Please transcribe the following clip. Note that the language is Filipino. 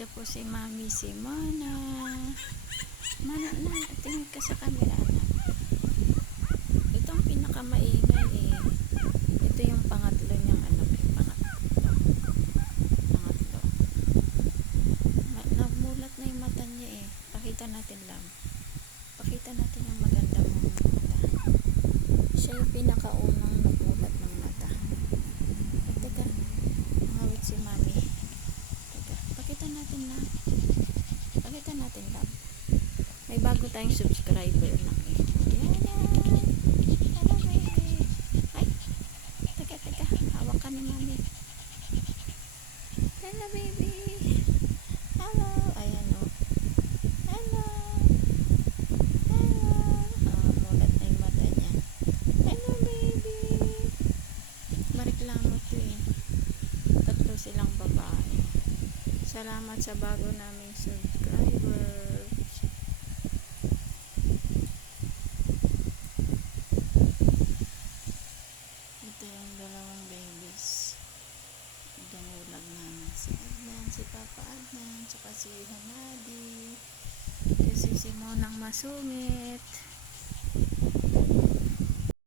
Ito po si Mami Simona. Mana na, tingin ka sa camera na. Ito ang pinakamaingay eh. Ito yung pangatlo niyang anak. Yung pangatlo. Nagmulat na yung mata niya eh. Pakita natin lang. Pakita natin yung magandang mata. Siya yung pinakaunang nagmulat ng mata. Teka, nangawit si Mami. Teka, pakita natin lang. Pakita natin lang. May bago tayong subscriber na eh. Yan. Hello baby. Ay, teka. Hawak ka ni Mami. Hello baby. Hello. Ayan o. Hello. Mulat na yung mata niya. Hello baby. Mareklamo to eh. Tatlo silang babae. Salamat sa bago naming subscribers. Ito yung dalawang babies. Damulag namin si Adnan, si Papa Adnan, tsaka si Hanadi. Ito si Simonang masungit.